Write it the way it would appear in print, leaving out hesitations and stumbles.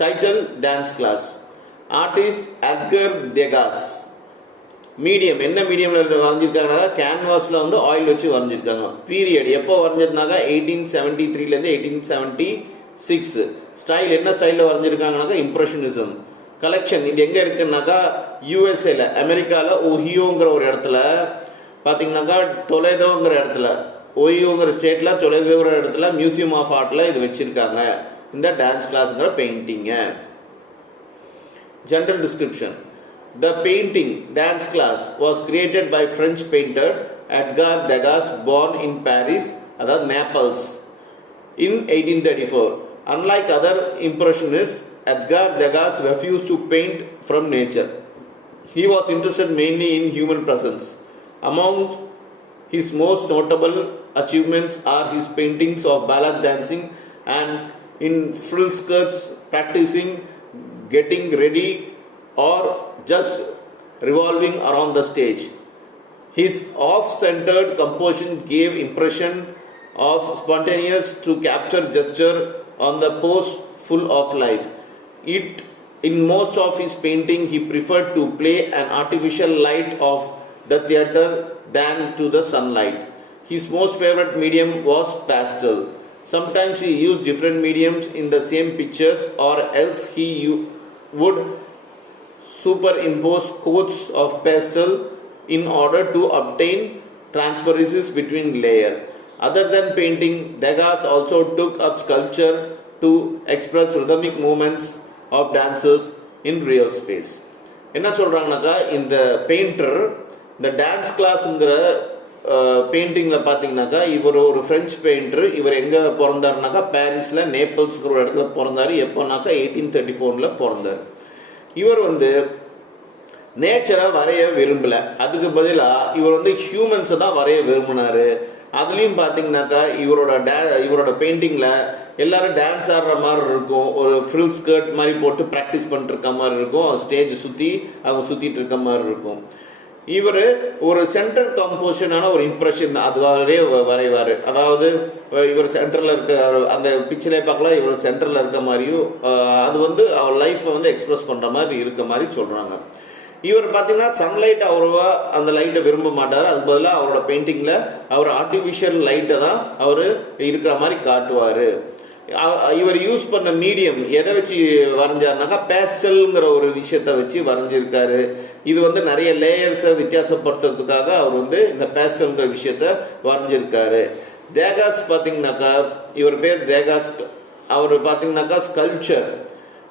Title Dance Class. Artist Edgar Degas. Medium என்ன மீடியமில் வரைஞ்சிருக்காங்கன்னா கேன்வாஸில் வந்து ஆயில் வச்சு வரைஞ்சிருக்காங்க. பீரியட் எப்போ வரைஞ்சிருந்தாங்க 1873லேருந்து 1876. ஸ்டைல் என்ன ஸ்டைலில் வரைஞ்சிருக்காங்கனாக்கா இம்ப்ரெஷனிசம். கலெக்ஷன் இது எங்கே இருக்குன்னாக்கா யூஎஸ்ஏல அமெரிக்காவில் ஒஹியோங்கிற ஒரு இடத்துல பார்த்தீங்கன்னாக்கா டொலேடோங்கிற இடத்துல ஒஹியோங்கிற ஸ்டேட்டில் டொலேடோங்கிற இடத்துல மியூசியம் ஆஃப் ஆர்ட்டில் இது வச்சுருக்காங்க இந்த டான்ஸ் கிளாஸுங்கிற பெயிண்டிங்க. General description. The painting dance class was created by French painter Edgar Degas, born in Paris, that Naples, in 1834. Unlike other impressionists, Edgar Degas refused to paint from nature. He was interested mainly in human presence. Among his most notable achievements are his paintings of ballet dancing and in frill skirts, practicing getting ready or just revolving around the stage. His off-centered composition gave impression of spontaneous to capture gesture on the pose full of life. In most of his painting, he preferred to play an artificial light of the theater than to the sunlight. His most favorite medium was pastel. Sometimes he used different mediums in the same pictures, or else he would superimpose coats of pastel in order to obtain transparencies between layers. Other than painting, Degas also took up sculpture to express rhythmic movements of dancers in real space. என்ன சொல்கிறாங்கனாக்கா இந்த painter இந்த dance கிளாஸுங்கிற பெயிண்டிங்கில் பார்த்தீங்கன்னாக்கா இவர் ஒரு French painter. இவர் எங்கே பிறந்தாருனாக்கா பாரிஸில் நேபிள்ஸ்ங்கிற ஒரு இடத்துல பிறந்தார். எப்போனாக்கா 1834 பிறந்தார். இவர் வந்து நேச்சரை வரைய விரும்பலை. அதுக்கு பதிலாக இவர் வந்து ஹியூமன்ஸை தான் வரைய விரும்பினார். அதுலேயும் பார்த்தீங்கன்னாக்கா இவரோட பெயிண்டிங்கில் எல்லாரும் டான்ஸ் ஆடுற மாதிரி இருக்கும். ஒரு ஃப்ரில் ஸ்கர்ட் மாதிரி போட்டு ப்ராக்டிஸ் பண்ணிட்டு இருக்க மாதிரி இருக்கும். ஸ்டேஜ் சுற்றி அவங்க சுற்றிட்டு இருக்க மாதிரி இருக்கும். இவர் ஒரு சென்டர் கம்போசிஷனான ஒரு இம்ப்ரெஷன் அதுவாகவே வரைவார். அதாவது இவர் சென்டரில் இருக்க அந்த பிக்சரே பார்க்கலாம், இவர் சென்டரில் இருக்க மாதிரியும் அது வந்து அவர் லைஃப்பை வந்து எக்ஸ்பிரஸ் பண்ணுற மாதிரி இருக்க மாதிரி சொல்கிறாங்க. இவர் பார்த்தீங்கன்னா சன்லைட் அவ்வளோவா அந்த லைட்டை விரும்ப மாட்டார். அது பதிலாக அவரோட பெயிண்டிங்கில் அவர் ஆர்டிஃபிஷியல் லைட்டை தான் அவர் இருக்கிற மாதிரி காட்டுவார். இவர் யூஸ் பண்ண மீடியம் எதை வச்சு வரைஞ்சாருனாக்கா பேஸ்டல்ங்கிற ஒரு விஷயத்தை வச்சு வரைஞ்சிருக்காரு. இது வந்து நிறைய லேயர்ஸை வித்தியாசப்படுத்துறதுக்காக அவர் வந்து இந்த பேஸ்டல்ங்கிற விஷயத்த வரைஞ்சிருக்காரு. தேகாஸ் பார்த்தீங்கன்னாக்கா இவர் பேர் தேகாஸ். அவர் பார்த்தீங்கன்னாக்கா ஸ்கல்ப்சர்